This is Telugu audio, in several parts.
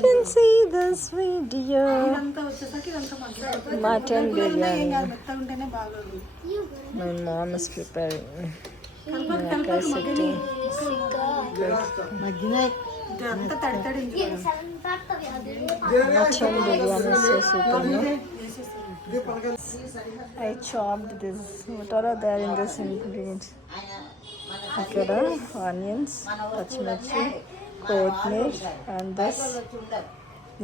can see this video. Mutton biryani. My mom is preparing. Naka sitting. Mutton biryani is so super, no? I chopped this. What are there in this ingredients? Ikkada onions, పచ్చిమిర్చి, కొత్తిమీర and this.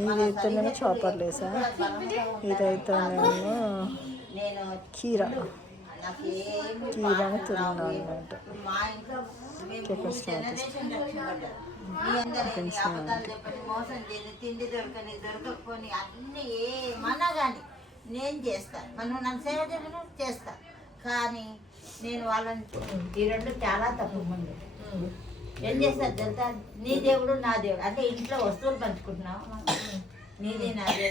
ఇదైతేనేమో చాపర్ లేసా, ఇదైతేనేమో కీరాని తిన్నాను అనమాట. తిండి దొరకకపోని అన్ని ఏమన్నా కానీ నేను చేస్తాను. మనం నన్ను సేవ చేస్తా, కానీ నేను వాళ్ళని ఈ రెండు చాలా తప్పు. ముందు ఏం చేస్తారు తెలుసా, నీ దేవుడు నా దేవుడు అంటే ఇంట్లో వస్తువులు పంచుకుంటున్నావు, నీది నాది.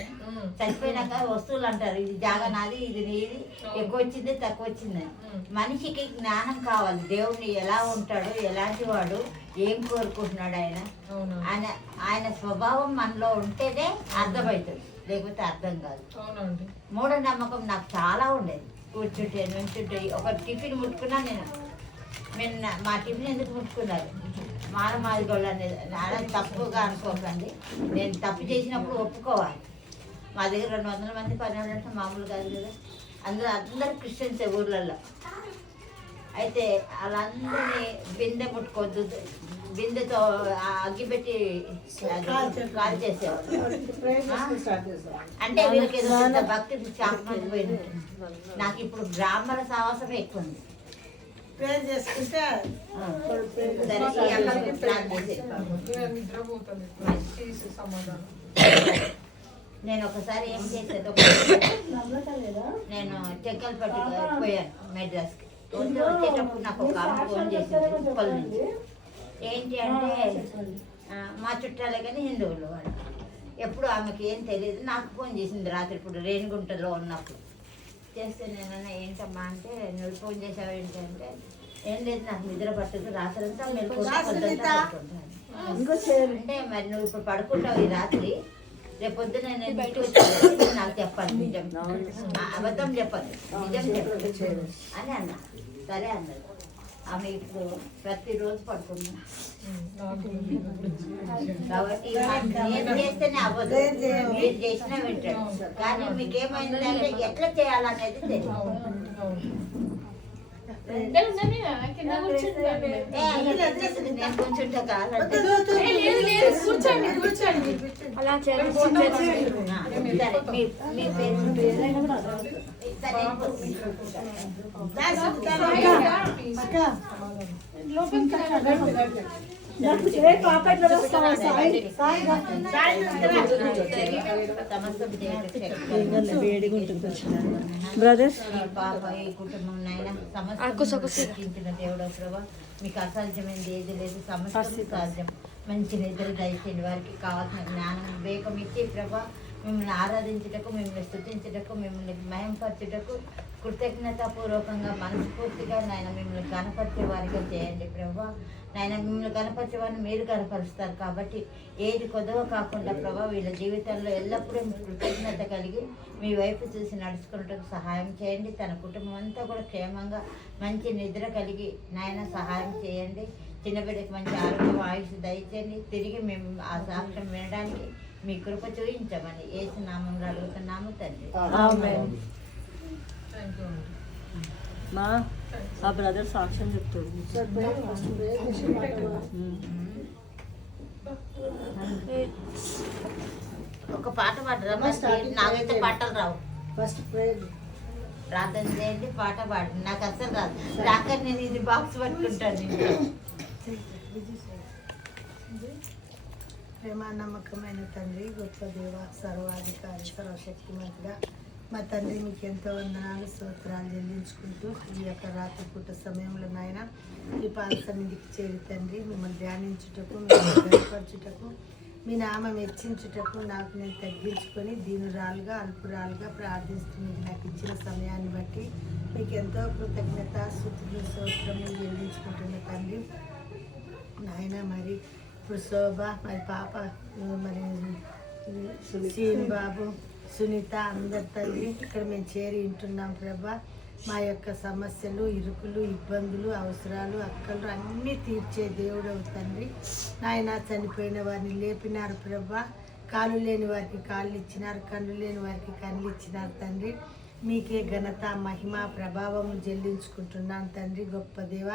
చచ్చిపోయినాక వస్తువులు అంటారు, ఇది జాగా నాది, ఇది నీది, ఎక్కువ వచ్చింది తక్కువ వచ్చిందని. మనిషికి జ్ఞానం కావాలి, దేవుడిని ఎలా ఉంటాడు, ఎలాంటి వాడు, ఏం కోరుకుంటున్నాడు ఆయన ఆయన ఆయన స్వభావం మనలో ఉంటేనే అర్థమవుతుంది, లేకపోతే అర్థం కాదు. మూఢనమ్మకం నాకు చాలా ఉండేది. కూర్చుంటే నుంచుంటే ఒక టిఫిన్ ముట్టుకున్నా నేను మా టిఫిన్ ఎందుకు ముట్టుకున్నారు మాది గొల్ల అనేది అలా తప్పుగా అనుకోకండి. నేను తప్పు చేసినప్పుడు ఒప్పుకోవాలి. మా దగ్గర 200 మంది పని అంటే మామూలు కాదు కదా. అందరూ క్రిస్టియన్సే ఊర్లలో. అయితే వాళ్ళందరినీ బిందె ముట్టుకోవద్దు, బిందెతో అగ్గిపెట్టి కాల్ చేసేవాళ్ళు. అంటే వీళ్ళకి ఏదో భక్తి చాపమైపోయింది. నాకు ఇప్పుడు బ్రాహ్మణ సావాసమే ఎక్కువ ఉంది. నేను ఒకసారి ఏం చేసేది, నేను చెక్కలు పట్టి పోయాను మెడ్రాస్కి. వచ్చేటప్పుడు నాకు ఒక ఆమె ఫోన్ చేసింది ఉప్పల్ నుంచి. ఏంటి అంటే మా చుట్టాలే కానీ హిందువులు వాళ్ళు. ఎప్పుడు ఆమెకి ఏం తెలియదు. నాకు ఫోన్ చేసింది రాత్రి ఇప్పుడు రేణిగుంటలో ఉన్నప్పుడు. చేస్తే నేనన్నా ఏంటమ్మా అంటే, నువ్వు ఫోన్ చేసావు ఏంటంటే, ఏం లేదు నాకు నిద్ర పట్టదు, రాత్రంతా అంటే మరి నువ్వు ఇప్పుడు పడుకుంటావు ఈ రాత్రి, రేపొద్దున నేను ఇంటికి వచ్చి నాకు చెప్పాలి, నిజం అబద్ధం చెప్పదు, నిజం చెప్పదు అని అన్నా. సరే అన్నది. ఆమె ఇప్పుడు ప్రతిరోజు పడుకున్నా. కాబట్టి నేను చేస్తేనే అవ్వదు, మీరు చేసినా వింటాడు. కానీ మీకేమైందంటే ఎట్లా చేయాలనేది తెలియదు. నేను కూర్చుంటా కాలంటే అలా మీ పేరు వేడిగా ఉంటుంది బ్రదర్స్. పాప ఈ కుటుంబం నైనా సమస్య దేవుడు ప్రభా, మీకు అసాధ్యమైనది ఏది లేదు, సమస్య సాధ్యం. మంచి నిద్ర దయచేయండి, వారికి కావాల్సిన జ్ఞానం వివేకం ఇచ్చి ప్రభా, మిమ్మల్ని ఆరాధించుటకు, మిమ్మల్ని స్తుతించుటకు, మిమ్మల్ని మహింపరచుటకు కృతజ్ఞతాపూర్వకంగా మనస్ఫూర్తిగా నాయన మిమ్మల్ని కనపరిచే వారిగా చేయండి ప్రభా. నాయన మిమ్మల్ని కనపరిచేవారిని మీరు కనపరుస్తారు కాబట్టి ఏది కొదవ కాకుండా ప్రభా వీళ్ళ జీవితంలో ఎల్లప్పుడూ కృతజ్ఞత కలిగి మీ వైపు చూసి నడుచుకున్నట్టుకు సహాయం చేయండి. తన కుటుంబం అంతా కూడా క్షేమంగా మంచి నిద్ర కలిగి నాయన సహాయం చేయండి. చిన్నబిడ్డకి మంచి ఆరోగ్యం ఆయుష్ దయచేయండి. తిరిగి మేము ఆ సాక్ష్యం వినడానికి మీ కృప చూపించమని యేసు నామంలో అడుగుతున్నాము తండ్రి. మా ఆ బ్రదర్ సాక్ష్యం చెప్తాడు. ఒక పాట పాడరా, నాకైతే పాటలు రావు. ఫస్ట్ ప్రార్థన చేయండి, పాట పాడు. నాకు అసలు రాదు. రాక నేను ఇది బాక్స్ పట్టుకుంటాను. ప్రేమ నమ్మకమైన తండ్రి, గొప్ప దేవ, సర్వాధికారి, సర్వశక్తిమంతుడా, మా తండ్రి మీకు ఎంతో వందనాలు స్తోత్రాలు చెల్లించుకుంటూ ఈ యొక్క రాత్రి పూట సమయంలో నాయన ఈ పాద సన్నిధికి చేరి తండ్రి మిమ్మల్ని ధ్యానించుటకు, మిమ్మల్ని బలపరచుటకు, మీ నామం హెచ్చించుటకు నాకు నేను తగ్గించుకొని దీనురాలుగా అల్పురాలుగా ప్రార్థిస్తూ మీకు నాకు ఇచ్చిన సమయాన్ని బట్టి మీకు ఎంతో కృతజ్ఞత స్తుతులు స్తోత్రములు చెల్లించుకుంటున్న తండ్రి నాయన. మరి ఇప్పుడు శోభ మరి పాప మరి సీన్ బాబు, సునీత అందరి తల్లి ఇక్కడ మేము చేరి వింటున్నాం ప్రభా. మా యొక్క సమస్యలు, ఇరుకులు, ఇబ్బందులు, అవసరాలు, అక్కలు అన్నీ తీర్చే దేవుడు తండ్రి. నాయన చనిపోయిన వారిని లేపినారు ప్రభా. కాళ్ళు లేని వారికి కాళ్ళు ఇచ్చినారు, కళ్ళు లేని వారికి కళ్ళు ఇచ్చినారు తండ్రి. మీకే ఘనత, మహిమ, ప్రభావం చెల్లించుకుంటున్నాను తండ్రి. గొప్ప దేవ,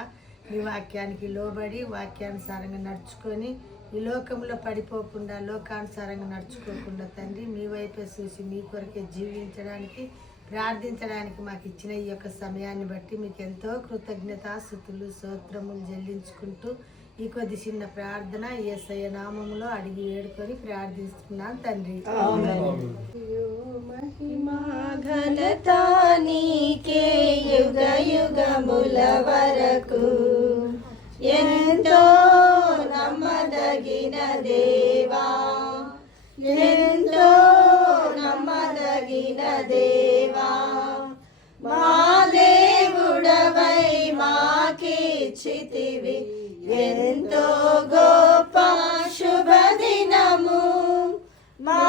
మీ వాక్యానికి లోబడి వాక్యానుసారంగా నడుచుకొని ఈ లోకంలో పడిపోకుండా, లోకానుసారంగా నడుచుకోకుండా తండ్రి మీ వైపే చూసి మీ కొరకే జీవించడానికి, ప్రార్థించడానికి మాకు ఇచ్చిన ఈ యొక్క సమయాన్ని బట్టి మీకు ఎంతో కృతజ్ఞతాస్తుతులు, స్తోత్రములు చెల్లించుకుంటూ ఈ కొద్ది చిన్న ప్రార్థన యేసయ్య నామములో అడిగి వేడుకొని ప్రార్థిస్తున్నాను తండ్రి. మహిమా ఘనత నీకే యుగ యుగముల వరకు. ఎంతో నమ్మదగిన దేవా, ఎంతో నమ్మదగిన దేవా, మా దేవుడవై మాకిచ్చితివి ఎంతో గొప్ప శుభదినము. మా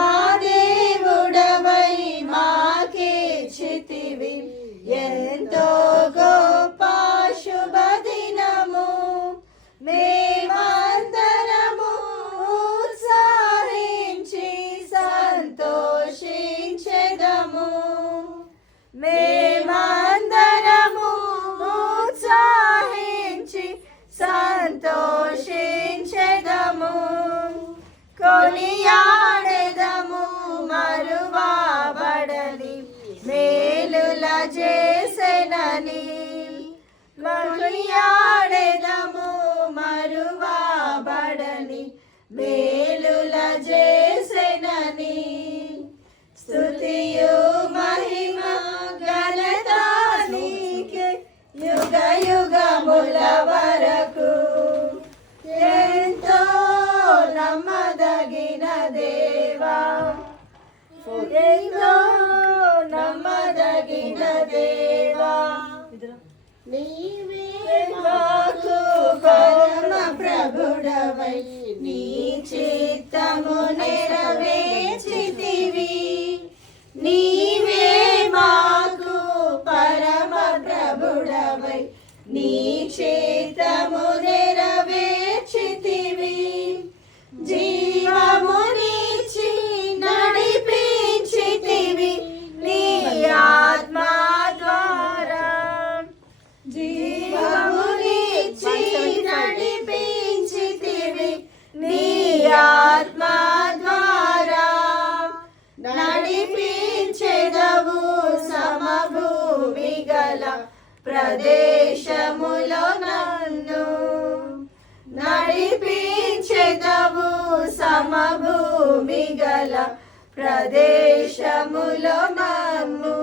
దేవుడవై మాకిచ్చితివి ఎంతో గొప్ప శుభదినము. మేమందరము ఉత్సాహించి సంతోషించెదము. మేమందరము ఉత్సాహించి సంతోషించెదము. కొనియాడెదము మరువబడని మేలుల చేసెనని. కొనియాడెదము మరువబడని మేలుల చేసెనని. స్తుతియు మహిమ ఘనత నీకే యుగ యుగముల వరకు. ఎంతో నమ్మదగిన దేవా, ఎంతో నమ్మదగిన దేవా, నీవే మాకు పరమ ప్రభుడవై నీ చిత్తము నెరవేర్చితివి. నీవే మాకు పరమ ప్రభుడవై నీ చిత్తము నెరవేర్చితివి. జీవమునిచ్చి నడిపించితివి నీ ఆత్మా ద్వారా. జీవమునిచ్చి నడిపించితివి నీ ఆత్మా ద్వారా. నడిపించెదవు సమభూమి గల ప్రదేశములో నన్ను. నడిపించెదవు సమభూమి గల ప్రదేశములో నన్ను.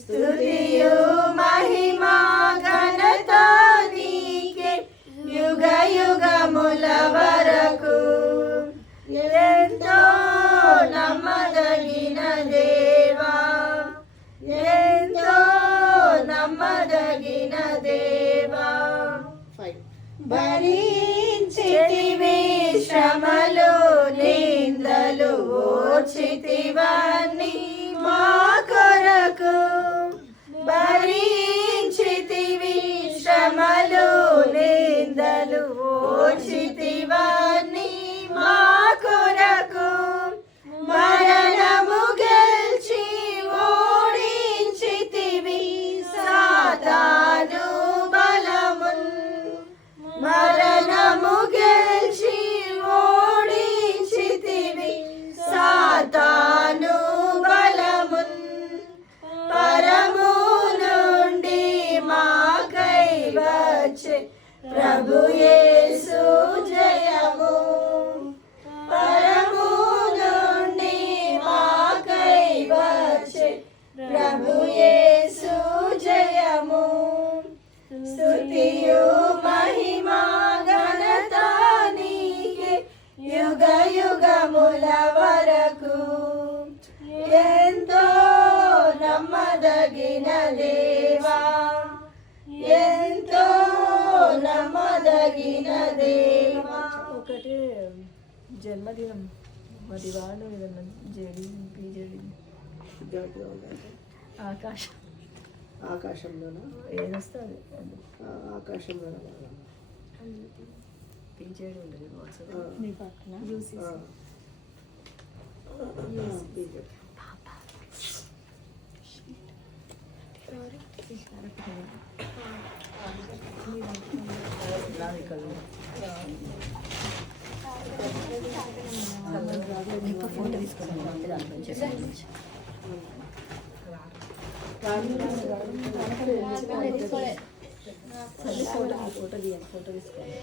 స్తుతియు మహిమా ఘనత నీకే యుగ యుగముల వరకు. ఎంతో నమ్మదగిన దేవా, ఎంతో నమ్మదగిన దేవా. భరించితివి శ్రమలు నిందలు ఓర్చితివన్నీ మా కొరకు. భరించితివి శ్రమలు నిందలు ఓర్చితివన్నీ మా కొరకు. మరణము గెలిచి ఓడించితివి సాతాను బలమున్. మరణము గెలిచి ఓడించితివి సాతాను బలమున్. పరము నుండి మాకై వచ్చే ప్రభు యేసు జయము. పరము నుండి మాకై వచ్చే ప్రభు యేసు జయము. స్తుతియు మహిమా ఘనత నీకే యుగ యుగముల వరకు. ఎంతో నమ్మదగిన దేవా, ఎంతో నమ్మదగిన దేవా. ఒకటి జన్మదినం మరి వాడు ఏదన్నా జడి పీజడి జాగ్రత్తగా ఉండాలి. ఆకాశం ఆకాశంలోనా? ఏదొస్తుంది ఆకాశంలోనా? పీజడి ఉండదు వాట్సాప్ మీ పక్కన ఇంకా ఫోటో తీసుకున్నాను దాంట్లో ఫోటో తీయండి ఫోటో తీసుకోండి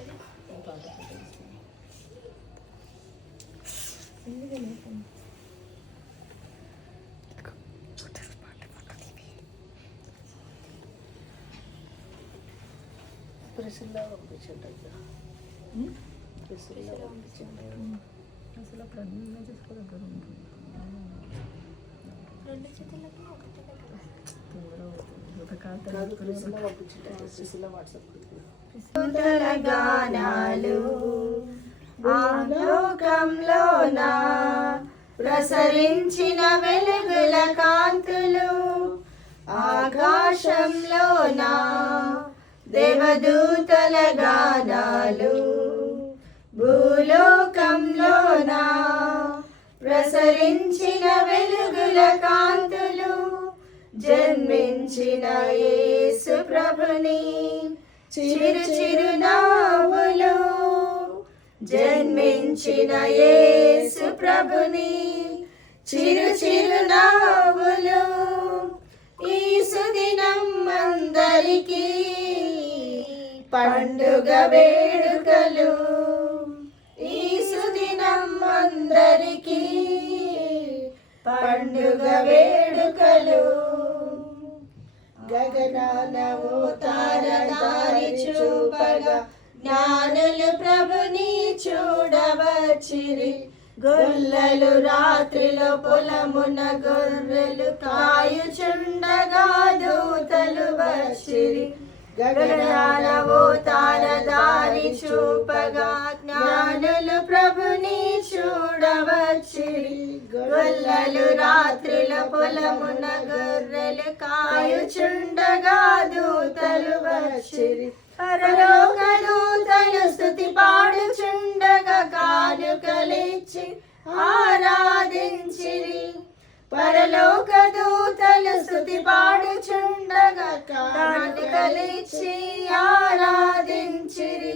ప్రెస్లో పంపించండి. ప్రెస్లో పంపించండి. అసలు అప్పుడు అన్నీ చేసుకో దగ్గర ఉంటుంది ఒక కాదు ప్రెస్లో పంపించండి. ప్రెస్లో వాట్సాప్ గానాలు ఆలోకంలోన ప్రసరించిన వెలుగుల కాంతులు ఆకాశంలోన దేవదూతల గానాలు భూలోకంలోన ప్రసరించిన వెలుగుల కాంతులు జన్మించిన యేసు ప్రభుని చిరు చిరునవ్వులు జన్మించిన యేసు ప్రభుని చిరు చిరునవ్వులు ఈ సుదినం అందరికీ పండుగ వేడుకలు ఈ సుదినం అందరికీ పండుగ వేడుకలు గగనానము తారదారి చూపగా జ్ఞానులు ప్రభుని చూడవచ్చిరి గొల్లలు రాత్రిలో పొలమున గొర్రెలు కాయుచుండగా దూతలు వచ్చిరి గగనానము తారదారి చూపగా జ్ఞానులు ప్రభుని చూడవచ్చిరి గొల్లలు రాత్రిలో పొలమున గొర్రెలు కాయుచుండగా దూతలు వచ్చిరి పరలోక దూతలు స్తుతి పాడుచుండగా కానుకలిచ్చి ఆరాధించిరి పరలోక దూతలు స్తుతి పాడుచుండగా కానుకలిచ్చి ఆరాధించిరి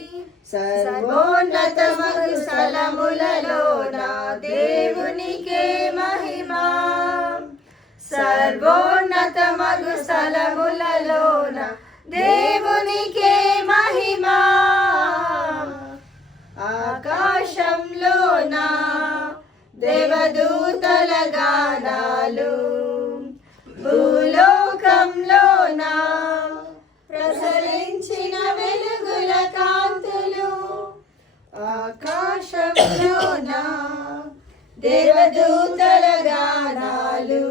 సర్వోన్నతమగు స్థలములలోన దేవునికే మహిమా సర్వోన్నతమగు స్థలములలోన దేవునికే మహిమా ఆకాశంలోన దేవదూతల గానాలు భూలోకంలోన ప్రసరించిన వెలుగుల కాంతులు ఆకాశంలోన దేవదూతల గానాలు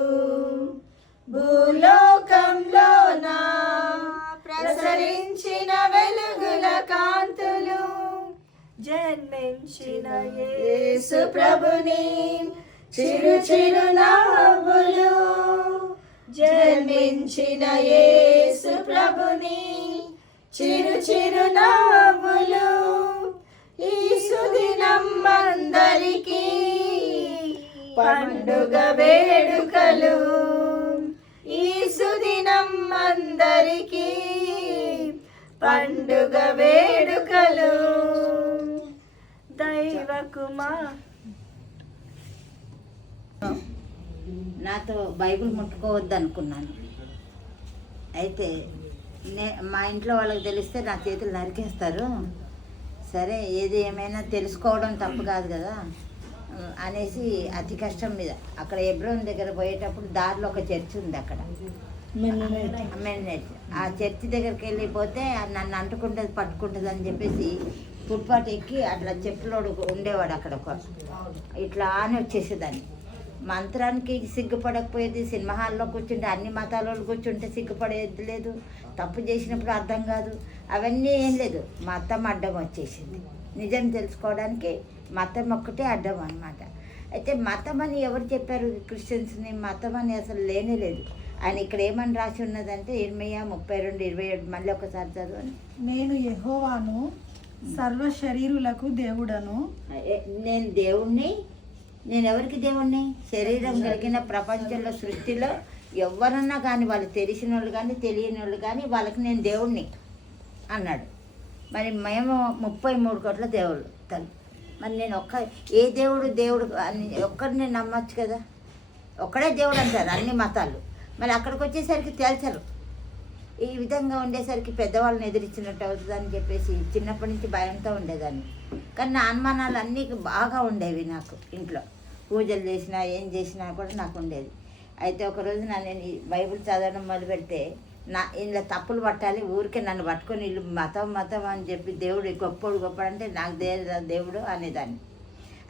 భూలోకంలోన ప్రసరించిన వెలుగుల కాంతులు జన్మించిన యేసు ప్రభుని చిరు చిరునవ్వులు జన్మించిన యేసు ప్రభుని చిరు చిరునవ్వులు ఈ సుదినం అందరికీ పండుగ వేడుకలు ఈ సుదినం అందరికీ పండుగ వేడుకలు దైవకుమా నాతో బైబిల్ ముట్టుకోవద్దు అనుకున్నాను. అయితే మా ఇంట్లో వాళ్ళకి తెలిస్తే నా చేతులు నరికేస్తారు. సరే ఏది ఏమైనా తెలుసుకోవడం తప్పు కాదు కదా అనేసి అతి కష్టం మీద అక్కడ ఎబ్రోన్ దగ్గర పోయేటప్పుడు దారిలో ఒక చర్చ్ ఉంది. అక్కడ మెన్నెట్ ఆ చర్చి దగ్గరికి వెళ్ళిపోతే నన్ను అంటుకుంటుంది పట్టుకుంటుంది అని చెప్పేసి ఫుట్పాత్ ఎక్కి అట్లా చెప్పులోడు ఉండేవాడు అక్కడ ఒక ఇట్లా అని వచ్చేసేదాన్ని. మంత్రానికి సిగ్గుపడకపోయేది. సినిమా హాల్లో కూర్చుంటే అన్ని మతాల వాళ్ళు కూర్చుంటే సిగ్గుపడేది లేదు. తప్పు చేసినప్పుడు అర్థం కాదు. అవన్నీ ఏం లేదు. మా అత్తమ్మ అడ్డం వచ్చేసింది. నిజం తెలుసుకోవడానికి మా అత్తమ్మ ఒక్కటే అడ్డం అనమాట. అయితే మతం అని ఎవరు చెప్పారు క్రిస్టియన్స్ని? మతం అని అసలు లేనే లేదు. ఆయన ఇక్కడ ఏమని రాసి ఉన్నదంటే 32:27 మళ్ళీ ఒకసారి చదవండి. నేను యెహోవాను, సర్వ శరీరులకు దేవుడను. నేను దేవుణ్ణి. నేను ఎవరికి దేవుణ్ణి? శరీరం కలిగిన ప్రపంచంలో సృష్టిలో ఎవరన్నా కానీ, వాళ్ళు తెలిసిన వాళ్ళు కానీ తెలియని వాళ్ళు కానీ వాళ్ళకి నేను దేవుణ్ణి అన్నాడు. మరి మేము 33 కోట్ల దేవుళ్ళు తను. మరి నేను ఏ దేవుడు అని ఒక్కడిని నమ్మచ్చు కదా. ఒక్కడే దేవుడు అంటారు అన్ని మతాలు. మరి అక్కడికి వచ్చేసరికి తేల్చరు. ఈ విధంగా ఉండేసరికి పెద్దవాళ్ళని ఎదిరించినట్టు అవుతుందని చెప్పేసి చిన్నప్పటి నుంచి భయంతో ఉండేదాన్ని. కానీ నా అనుమానాలు అన్నీ బాగా ఉండేవి నాకు. ఇంట్లో పూజలు చేసినా ఏం చేసినా కూడా నాకు ఉండేది. అయితే ఒకరోజు నేను ఈ బైబిల్ చదవడం మొదలు పెడితే ఇందులో తప్పులు పట్టాలి, ఊరికే నన్ను పట్టుకొని వీళ్ళు మతం అని చెప్పి దేవుడు గొప్పడు అంటే నాకు దేవుడు అనేదాన్ని.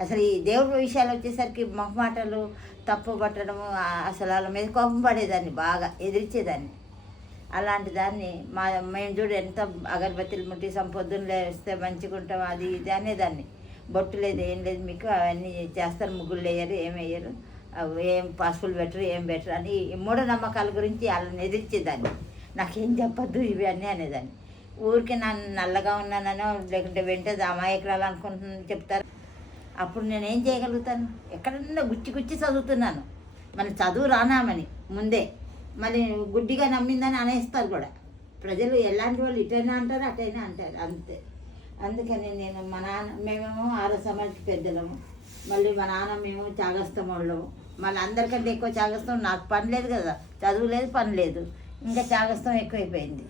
అసలు ఈ దేవుడి విషయాలు వచ్చేసరికి మొహమాటలు, తప్పు పట్టడము, అసలు వాళ్ళ మీద కోపం పడేదాన్ని, బాగా ఎదిరించేదాన్ని. అలాంటి దాన్ని మేము చూడు ఎంత అగరబత్తిలు ముట్టి సంపొద్దున లేస్తే మంచిగా ఉంటాం అది ఇది అనేదాన్ని. బొట్టు లేదు ఏం లేదు మీకు, అవన్నీ చేస్తారు, ముగ్గులు వేయరు, ఏం వేయరు, ఏం పసుపులు పెట్టరు, ఏం పెట్టరు అని ఈ మూఢనమ్మకాల గురించి వాళ్ళని ఎదిరించేదాన్ని. నాకేం చెప్పద్దు ఇవి అన్నీ అనేదాన్ని. ఊరికి నన్ను నల్లగా ఉన్నానో లేకుంటే వెంటనే అమాయకురాలు అనుకుంటున్నాను చెప్తారు. అప్పుడు నేనేం చేయగలుగుతాను? ఎక్కడన్నా గుచ్చి చదువుతున్నాను. మన చదువు రానామని ముందే మళ్ళీ గుడ్డిగా నమ్మిందని అనేస్తారు కూడా ప్రజలు. ఎలాంటి వాళ్ళు ఇటైనా అంటారు అటైనా అంటారు అంతే. అందుకని నేను మేమేమో 6వ సమాజకి పెద్దలము, మళ్ళీ మా నాన్న మేము చాగస్తం వాళ్ళము. మళ్ళీ అందరికంటే ఎక్కువ చాగస్తం. నాకు పని లేదు కదా, చదువు లేదు, పని లేదు, ఇంకా చాగస్తం ఎక్కువైపోయింది.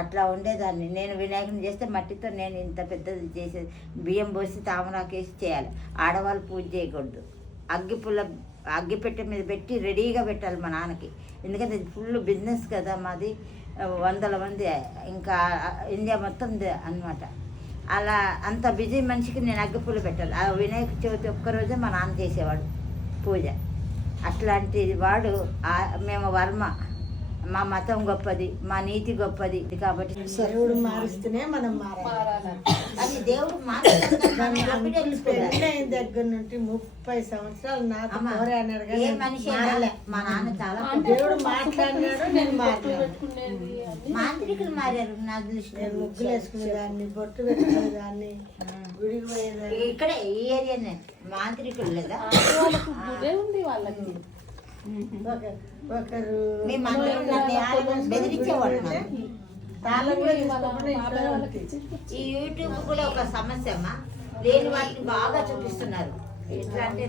అట్లా ఉండేదాన్ని. నేను వినాయకుని చేస్తే మట్టితో నేను ఇంత పెద్దది చేసేది. బియ్యం పోసి తామరాకేసి చేయాలి. ఆడవాళ్ళు పూజ చేయకూడదు. అగ్గిపెట్టె మీద పెట్టి రెడీగా పెట్టాలి మా నాన్నకి. ఎందుకంటే ఇది ఫుల్ బిజినెస్ కదా మాది, 100 మంది, ఇంకా ఇండియా మొత్తం అన్నమాట. అలా అంత బిజీ మనిషికి నేను అగ్గిపుల్ల పెట్టాలి. ఆ వినాయక చవితి ఒక్కరోజే మా నాన్న చేసేవాడు పూజ. అట్లాంటి వాడు మేము వర్మ. మా మతం గొప్పది, మా నీతి గొప్పది కాబట్టి దేవుడు మారిస్తేనే మనం మారాలి. అది దేవుడు పెళ్ళైన దగ్గర నుండి 30 సంవత్సరాలు నాతో పోరాడారు ఏ మనిషి మా నాన్న చాలా దేవుడు మాట్లాడినాడు, నేను మాట్లాడాను. మాంత్రికులు మారారు నా దృష్టి. నేను ముగ్గులు వేసుకునేదాన్ని, బొట్టు పెట్టుకునేదాన్ని, గుడికి పోయేదాన్ని. ఇక్కడే ఈ ఏరియానే మాంత్రికులు లేదా ఒకరు బెదిరించేవాళ్ళు. తాళం కూడా తీసుకోకుండా ఈ యూట్యూబ్ కూడా ఒక సమస్య అమ్మా. లేని వాటిని బాగా చూపిస్తున్నారు. ఎట్లా అంటే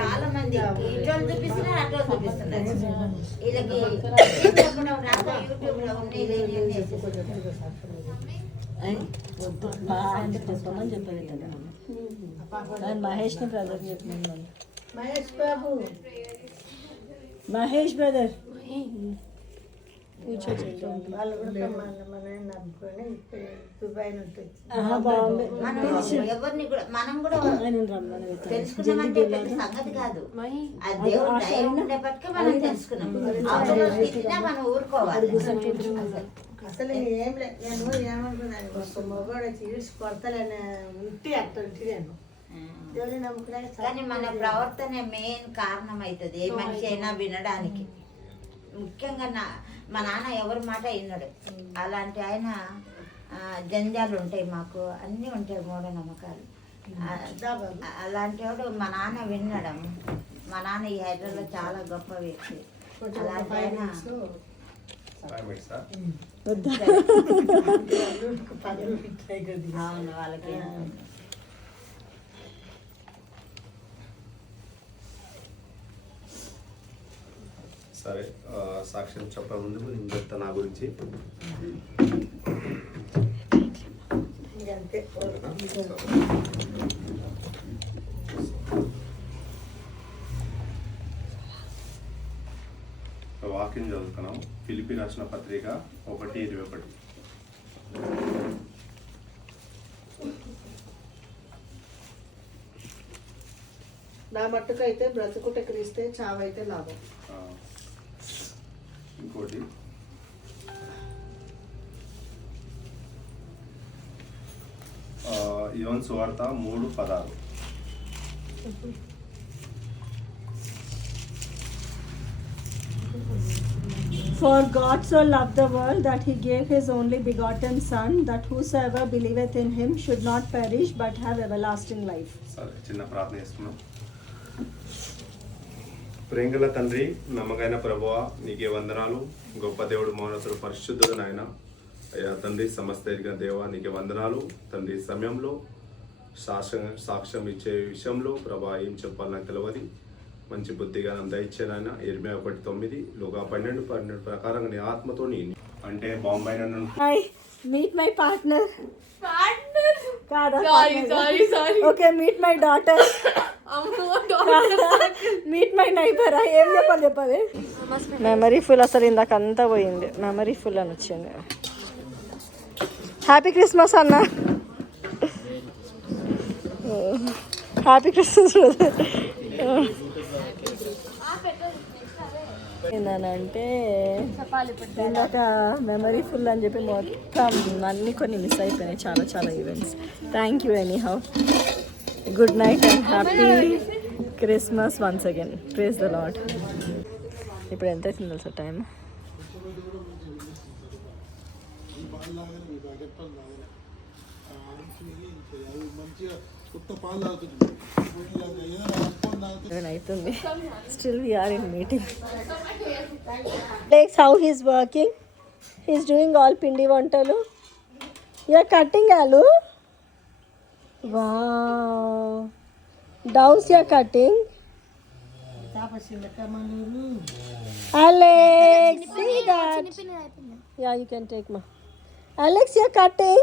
చాలా మంది ఇటు చూపిస్తున్నారు, అటు చూపిస్తున్నారు. వీళ్ళకి యూట్యూబ్ లో ఉన్నాయి మహేష్ బ్రదర్ చెప్పిన మహేష్ బాబు, మహేష్ బ్రదర్ వాళ్ళు కూడా మనం నమ్ముకొని దుబాయ్ నుండి ఎవరిని కూడా మనం కూడా తెలుసుకున్నామంటే పెద్ద సంగతి కాదు. ఆ దేవుడు దయ ఉండేపటికే మనం తెలుసుకున్నాం. మనం ఊరుకోవాలి. అసలు ఏం లేదు. నేను ఏమనుకున్నాను, ఒక మగోడు తీసి కొడతలేని ఉంటే అట్టుంటి నేను దేవుని నమ్ముకున్నాను. కానీ మన ప్రవర్తన మెయిన్ కారణం అవుతుంది ఏ మనిషి అయినా వినడానికి. ముఖ్యంగా మా నాన్న ఎవరి మాట విన్నాడు. అలాంటి ఆయన జంజాలు ఉంటాయి, మాకు అన్నీ ఉంటాయి మూఢనమ్మకాలు. అలాంటి వాడు మా నాన్న వినడం. మా నాన్న ఈ హైదరాబాద్లో చాలా గొప్ప వ్యక్తి. అలాంటి ఆయన అవును వాళ్ళకి సరే. సాక్ష్యం చెప్పే ముందు నేను చెప్తా నా గురించి. వాక్యం చదువుతున్నాం. ఫిలిప్పీ రాసిన పత్రిక 1:21. నా మట్టుకైతే బ్రతుకుట క్రీస్తే, చావైతే లాభం. ఇంకోటి యోహాను సువార్త 3:16. For God so loved the world that he gave his only begotten Son, that whosoever believeth in him should not perish but have everlasting life. సరే చిన్న ప్రార్థన చేస్తున్నాం. ప్రేంగల తండ్రి, నమ్మకైన ప్రభువా, నీకే వందనాలు. గొప్ప దేవుడు, మౌనతుడు, పరిశుద్ధుడు నాయన. అయ్యా తండ్రి, సమస్త ఎరిగిన దేవా, నీకే వందనాలు. తండ్రి, సమయంలో సాక్ష్యం ఇచ్చే విషయంలో ప్రభా ఏం చెప్పాలి నాకు తెలియదు. మంచి బుద్ధిగా నన్ను దయచేనాయన. ఇరవై 1:9 లోగా 12 ప్రకారంగా నీ ఆత్మతో అంటే బాంబే నన్ను. Hi, meet my partner. Partner? Kada, Sorry. Okay, meet my daughter. Meet my neighbour. ఏం చెప్పాలి మెమరీ ఫుల్. అసలు ఇందాక అంతా పోయింది. మెమరీ ఫుల్ అని వచ్చింది. హ్యాపీ క్రిస్మస్ అన్న. Happy Christmas. ఏంటంటే ఇందాక మెమరీ ఫుల్ అని చెప్పి మొత్తం అన్నీ కొన్ని మిస్ అయిపోయినాయి. చాలా events. Thank you any how. Good night and happy Christmas once again. Praise the Lord. ఇప్పుడు ఎంత అవుతుంది తెలుసా టైం? అవుతుంది. Still we are in meeting. Takes how he's working. He's doing all pindi vantalu. You are cutting alu. Wow. Dows you're cutting. Alex, see that? Yeah, you can take ma. Alex, you're cutting.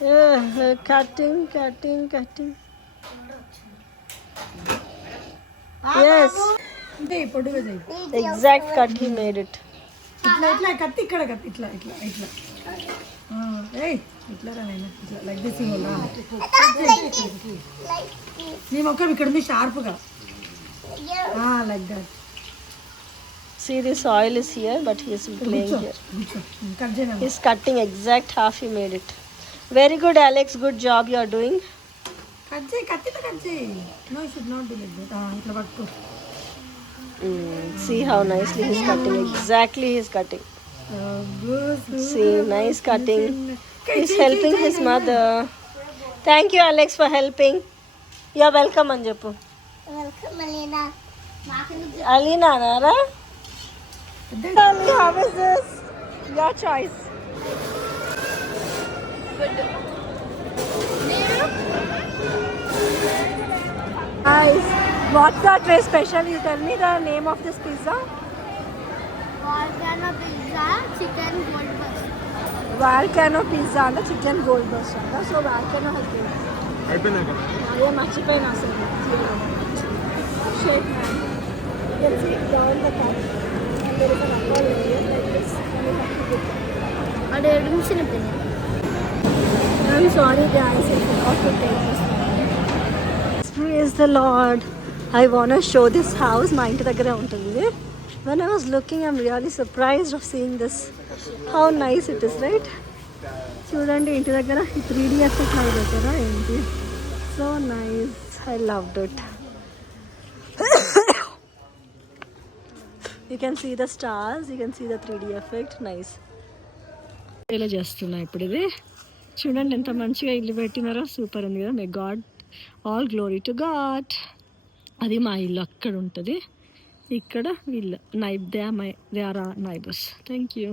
Yeah, cutting. Yes. Exact cut he made it. ఇట్లా కత్తి ఇక్కడ కత్తి ఇట్లా ఇట్లా రానైనా ఇట్లా లైక్ దిస్ నీ మొక్క ఇక్కడ మీ షార్ప్గా like that. See, this oil is here, but he is playing here. Cut చేయను. He's cutting exact half he made it. Very good, Alex. Good job you are doing. Cut చేయి, కత్తితో కట్ చేయి. No you should not do like that. ఇట్లా పట్టుకో. See how nicely he's cutting. Exactly he's cutting. See, nice cutting. He's helping his mother. Thank you, Alex, for helping. You're welcome, Anjapu. Welcome, Alina. Alina, Nara? Tell me, how is this? Your choice. Nice. What's the tray special? You tell me the name of this pizza. Volcano pizza, chicken gold bus. Volcano pizza and the chicken gold burst. So volcano has been. Yeah, మర్చిపోయినా అసలు. Shake hand. You can see down the cup. And there is an alcohol area like this. And you have to put it. Are you admission opinion? I'm sorry guys, I forgot to take this. Praise the Lord. I want to show this house. మా ఇంటి దగ్గర ఉంటుంది. When I was looking, I'm really surprised of seeing this. How nice it is, right? చూడండి ఇంటి దగ్గర ఈ 3D ఎఫెక్ట్ లాగా పెట్టారా ఏంటి? So nice. I loved it. You can see the stars. You can see the 3D effect. Nice. ఇలా చేస్తున్నా ఇప్పుడు ఇది. చూడండి ఎంత మంచిగా ఇల్లు పెట్టినారో. సూపర్ ఉంది కదా. May God all glory to God. అది మా ఇల్లు అక్కడ ఉంటుంది. ఇక్కడ వీళ్ళు they are neighbours. Thank you.